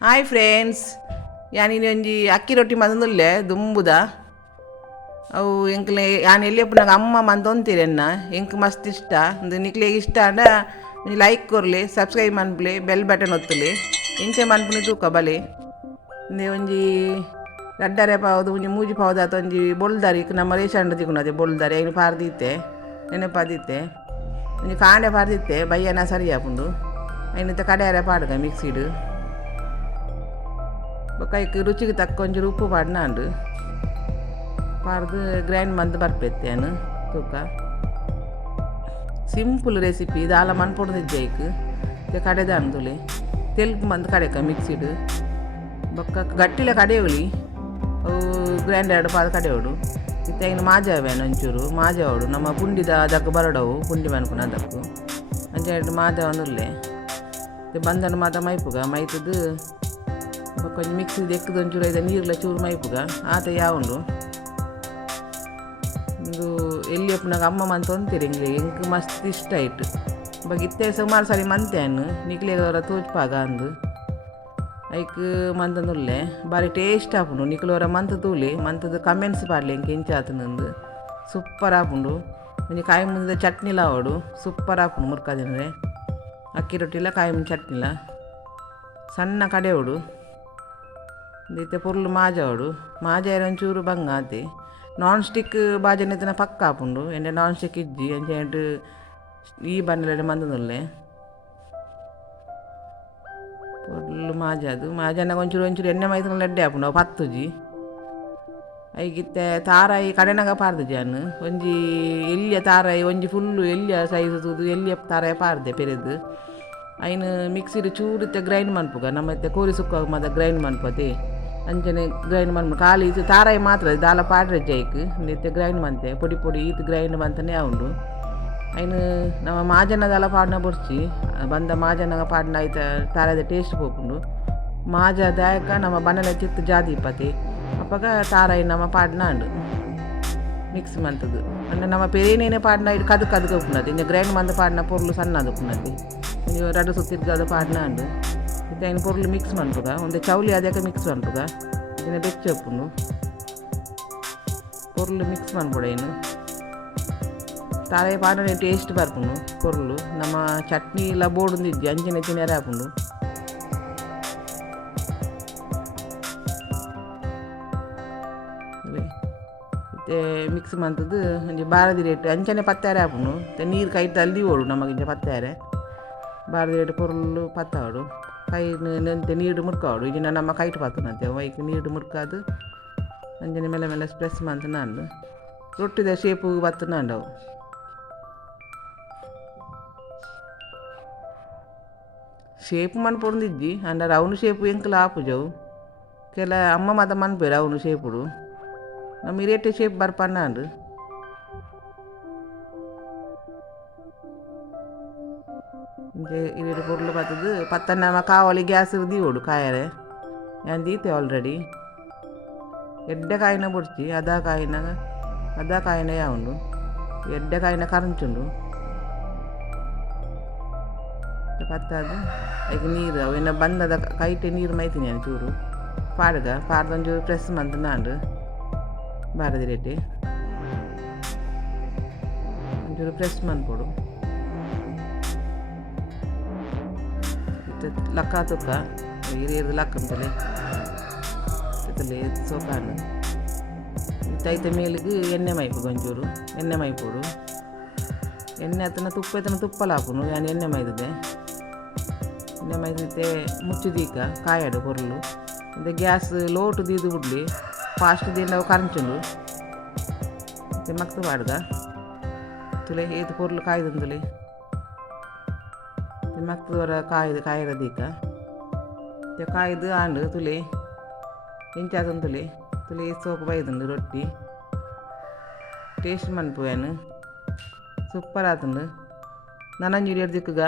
hi friends, ಯಾನಿನ ಒಂಜಿ ಅಕ್ಕಿ ರೊಟ್ಟಿ ಮಂತೊಂದುಲ್ಲೆ ದುಂಬುದ ಅವು ಎಂಕ್ಲೆ ಯಾನ್ ಎಲ್ಲಿಯಪ್ಪನಾಗ ಅಮ್ಮ ಮಂತೊಂತೀರೆನ್ನ ಎಂಕ್ ಮಸ್ತ್ ಇಷ್ಟ ಒಂದು ನಿಕ್ಲೆಗ್ ಇಷ್ಟ ಅಂಡ ಲೈಕ್ ಕೊರ್ಲಿ, ಸಬ್ಸ್ಕ್ರೈಬ್ ಮನ್ಪುಲಿ, ಬೆಲ್ ಬಟನ್ ಒತ್ತುಲಿ ಇಂಚೆ ಮನ್ಪುನಿ ತೂಕ ಬಲಿ ಇಂದೆ ಒಂಜಿ ರಡ್ಡರೆ ಪಾವದು ಒಂಜಿ ಮೂಜಿ ಪಾವದಾತ ಒಂಜಿ ಬೊಲ್ದಾರಿ ನಮ್ಮ ರೇಷನ್ ತಿಕ್ಕುನದೆ ಬೊಲ್ದಾರಿ ಐನು ಪಾರ್ದಿತ್ತೆ ನೆನಪಾದಿತ್ತೆ ಒಂಜಿ ಕಾಂಡೆ ಪಾರ್ದಿತ್ತೆ ಬಯ್ಯನ ಸರಿ ಆಪುಂಡು ಐನತ್ತ ಕಡೆಯರೆ ಪಾಡ್ಗ ಮಿಕ್ಸಿಡ್ ಬೊಕೈಕ್ ರುಚಿಗೆ ತಕ್ಕ ಒಂಚೂರು ಉಪ್ಪು ಪಾಡ್ನಾಂಡು ಪಾಡ್ದು ಗ್ರೈಂಡ್ ಮಂತ್ ಬರ್ಪೆತ್ತೇನು ತೂಕ ಸಿಂಪಲ್ ರೆಸಿಪಿ ದಾಲ ಮನ್ಪೊಡ್ದಿಜ್ಜೈಕ್ ಕಡೆದ ಅಂದುಲಿ ತೆಲ್ಕು ಮಂತ್ ಕಡೆಕ ಮಿಕ್ಸಿಡ್ ಬೊಕ್ಕ ಗಟ್ಟಿಲೆ ಕಡೆಯೋಳಿ ಅವು ಗ್ರೈಂಡರ್ ಪಾದ ಕಡೆಯೋಡು ಇತ್ತೆ ಐನು ಮಾಜಾವೇನು ಒಂಚೂರು ಮಾಜಾವಡು ನಮ್ಮ ಪುಂಡಿದ ಅದಕ್ಕೆ ಬರಡವು ಪುಂಡಿ ಮನ್ಪುನ ಅದಕ್ಕು ಅಂಚೆ ಮಾಜ ಒಂದುಲ್ಲೆ ಬಂದನು ಮಾತ ಮೈಪುಗ ಮೈತದು ಕೊಂಚ ಮಿಕ್ಸಿ ಎಕ್ಕದು ಒಂಚೂರು ಐದು ನೀರ್ಲ ಚೂರು ಮೈಪುಗ ಆತ ಯಾವುಂಡು ಇದು ಎಲ್ಲಿ ಅಪ್ಪನಾಗ ಅಮ್ಮ ಮಂತ ಅಂತೀರಿ ಇಂಗ್ಲಿ ಎಂಕ್ ಮಸ್ತ್ ಇಷ್ಟ ಆಯ್ತು ಇವಾಗ ಇತ್ತೆ ಸುಮಾರು ಸರಿ ಮಂತೇನು ನಿಕ್ಲೆಗವರ ತೋಚ್ಪಾಗ ಅಂದು ಐಕ್ ಮಂತಂದುಲ್ಲೆ ಭಾರಿ ಟೇಸ್ಟ್ ಆಪುಂಡು ನಿಕ್ಲವರ ಮಂತ ತೂಲಿ ಮಂತದ ಕಮೆಂಟ್ಸ್ ಪಾಡ್ಲಿ ಎಂಕ್ ಎಂಚ ಆತನಂದು ಸೂಪರ್ ಆಪುಂಡು ಒಂಜಿ ಕಾಯಿ ಮುಂದೆ ಚಟ್ನಿಲ ಆವಡು ಸೂಪರ್ ಆಪುಂಡು ಮುರ್ಕದಿನರೆ ಅಕ್ಕಿ ರೊಟ್ಟಿಲ ಕಾಯಿ ಮುಂದೆ ಚಟ್ನಿಲ ಸಣ್ಣ ಕಡೆಯೋಡು ಇತ್ತೆ ಪೊರ್ಲು ಮಾಜಾವಡು ಮಾಜಾಯರ ಒಂಚೂರು ಬಂಗ ಆತೆ ನಾನ್ ಸ್ಟಿಕ್ ಬಾಜನೆತನ ಪಕ್ಕ ಆಪುಂಡು ಎಂಡೆ ನಾನ್ ಸ್ಟಿಕ್ ಇಜ್ಜಿ ಎಂಚೆ ಈ ಬಣ್ಣಲೆಡೆ ಮಂದೊಂದುಲ್ಲೆ ಪೊರ್ಲು ಮಾಜಾದು ಮಾಜಾನಾಗ ಒಂಚೂರು ಎಣ್ಣೆ ಮೈತನ ಲಡ್ಡೆ ಆಪುಂಡು ಅವು ಪತ್ತುಜಿ ಐಗಿತ್ತೆ ತಾರಾಯಿ ಕಡೆನಾಗ ಪಾರ್ದು ಜಾನು ಒಂಜಿ ಎಲ್ಲಿಯ ತಾರಾಯಿ ಒಂಜಿ ಫುಲ್ಲು ಎಲ್ಲಿಯ ಸೈಜ್ ತೂದು ಎಲ್ಲಿಯ ತಾರಾಯಿ ಪಾರ್ದೆ ಪೆರೆದು ಐನು ಮಿಕ್ಸಿಡ್ ಚೂರಿತ್ತೆ ಗ್ರೈಂಡ್ ಮನ್ಪುಗ ನಮ್ಮತ್ತೆ ಕೋರಿ ಸುಕ್ಕ ಮಾತ ಗ್ರೈಂಡ್ ಮನ್ಪತೆ ಅಂಚನೆ ಗ್ರೈಂಡ್ ಮನ್ಪು ಖಾಲಿ ಇದು ತಾರಾಯಿ ಮಾತ್ರ ದಾಲ ಪಾಡ್ರೆ ಜೈಕ್ ನಿತ್ತೆ ಗ್ರೈಂಡ್ ಮಂತೆ ಪೊಡಿ ಪೊಡಿ ಈತು ಗ್ರೈಂಡ್ ಮಂತನೇ ಉಂಡು ಐನು ನಮ್ಮ ಮಾಜನ ದಾಲ ಪಾಡ್ನ ಬೊರ್ಚಿ ಬಂದ ಮಾಜನಾಗ ಪಾಡ್ನ ಆಯ್ತ ತಾರಾಯ್ದ ಟೇಸ್ಟ್ ಪೋಪುಂಡು ಮಾಜ ದಾಯಕ ನಮ್ಮ ಬನ್ನಲ ಚಿತ್ತು ಜಾತಿ ಇಪ್ಪತ್ತೆ ಅಪ್ಪಾಗ ತಾರಾಯಿ ನಮ್ಮ ಪಾಡ್ನ ಅಂಡು ಮಿಕ್ಸ್ ಮಂತದ್ದು ಅಂದ್ರೆ ನಮ್ಮ ಪೆರೇನೇನೆ ಪಾಡ್ನ ಇಟ್ಟು ಕದಕ್ ಉಪ್ಪುನತಿ ಇಂಜ ಗ್ರೈಂಡ್ ಮಂತ ಪಾಡ್ನ ಪೊರ್ಲು ಸಣ್ಣದು ಉಪ್ಪುನತಿ ಒಂಜಿ ರಡ್ಡು ಸುತ್ತಿರ್ಗದ ಪಾಡ್ನ ಅಂಡು ಇತ್ತೆ ಐನು ಪೊರ್ಲು ಮಿಕ್ಸ್ ಮನ್ಪುಗ ಒಂದು ಚೌಲಿ ಅದಕ್ಕೆ ಮಿಕ್ಸ್ ಮನ್ಪುಗ ಇದನ್ನ ಬೆಚ್ಚಪ್ಪುಂಡು ಪೊರ್ಲು ಮಿಕ್ಸ್ ಮನ್ಪುಡ ಏನು ತಾರಾಯಿ ಪಾಡ್ನ ಟೇಸ್ಟ್ ಬರ್ಪುಂಡು ಪೊರ್ಲು ನಮ್ಮ ಚಟ್ನಿ ಇಲ್ಲ ಬೋಡುಂದಿಜ್ಜಿ ಅಂಚನೆ ತಿನ್ನರೆ ಆಪುಂಡು ಮತ್ತೆ ಮಿಕ್ಸ್ ಮಂತದ್ದು ಒಂಜಿ ಬಾರದಿ ರೇಟ್ ಅಂಚನೆ ಪತ್ತಾರೆ ಆಪುಂಡು ನೀರು ಕೈಟ್ ಅಲ್ದಿ ಓಡು ನಮಗಿಂಚ ಪತ್ತಾರೆ ಬಾರದಿ ರೇಟ್ ಪೊರ್ಲು ಪತ್ತಾವಡು ಕೈ ನೆಂತೆ ನೀರು ಮುರ್ಕಾವಡು ಈಜಿನ ನಮ್ಮ ಕೈಟ್ ಪತ್ತನಂತೆ ವೈಕ್ ನೀರು ಮುರ್ಕಾದು ಅಂಜನೆ ಮೇಲೆ ಮೇಲೆ ಸ್ಪ್ರೆಸ್ ಮಂತ ನಾನು ರೊಟ್ಟಿದ ಶೇಪು ಬತ್ತು ನಾಂಡವು ಶೇಪ್ ಮನ್ಪೊಂದಿಜ್ಜಿ ಅಂಡರ್ ಅವನು ಶೇಪು ಎಂಕಲ ಆಪುಜವು ಕೆಲ ಅಮ್ಮ ಮಾತ ಮನ್ಪೇರು ಅವನು ಶೇಪುಡು ನಮ್ಮ ಇರೇಟೆ ಶೇಪ್ ಬರ್ಪಣ್ಣಾಂಡು ಇರೇಟು ಪೊರ್ಲು ಪತ್ತದು ಪತ್ತನ್ನ ನಮ್ಮ ಕಾವಲಿ ಗ್ಯಾಸ್ ದೀವೋಡು ಕಾಯರೆ ನಾನು ದೀತೆ ಆಲ್ರೆಡಿ ಎಡ್ಡೆ ಕಾಯಿನ ಬೊಡ್ಚಿ ಅದ ಕಾಯಿನ ಯಾವುಂಡು ಎಡ್ಡೆ ಕಾಯಿನ ಕರಂಚುಂಡು ಪತ್ತಾದು ಈಗ ನೀರು ಅವೇನ ಬಂದದ ಕೈಟೆ ನೀರು ಮೈತೀನಿ ನಾನು ಚೂರು ಪಾಡ್ದೊಂಚೂರು ಪ್ರೆಸ್ ಮಂತ ನಾಂಡು ಬಾರದಿ ರೇಟೆ ಒಂಚೂರು ಪ್ರೆಸ್ ಮನ್ಪೊಡು ಲಕ್ಕ ತುಕ್ಕ ಹಿರಿಯರ್ದು ಲಕ್ಕ ಅಂತಲೇ ಇತ್ತಲೇ ಸೋಕಾನು ಇತ್ತೈತ ಮೇಲಿಗೆ ಎಣ್ಣೆ ಮೈಪುಗ ಒಂಚೂರು ಎಣ್ಣೆ ಮೈಪೋಡು ಎಣ್ಣೆ ಅತನ ತುಪ್ಪಲ ಹಾಪುನು ನಾನು ಎಣ್ಣೆ ಮೈದಿದ್ದೆ ಎಣ್ಣೆ ಮೈದಿತ್ತೆ ಮುಚ್ಚಿದೀಕ ಕಾಯಾಡು ಪೊರ್ಲು ಇದು ಗ್ಯಾಸ್ ಲೋಟು ದೀದು ಬಿಡ್ಲಿ ಫಾಸ್ಟ್ ದಿಂದ ಅವು ಕರಂಚುಂಡು ಮತ್ತೆ ಮಕ್ತು ಬಾಡ್ಗ ತುಲೆ ಏತು ಪೊರ್ಲು ಕಾಯ್ದುಂದುಲೆ ಮಕ್ತುವರ ಕಾಯಿರದೀಕ ಕಾಯ್ದು ಆಂಡು ತುಲೆ ಇಂಚಾತಂದು ತುಲೆ ಸೋಪು ಬೈದುಂಡು ರೊಟ್ಟಿ ಟೇಸ್ಟ್ ಮನ್ಪುವೇನು ಸೂಪರ್ ಆತುಂಡು ನನಂಜೂರಿ ದಿಕ್ಕುಗ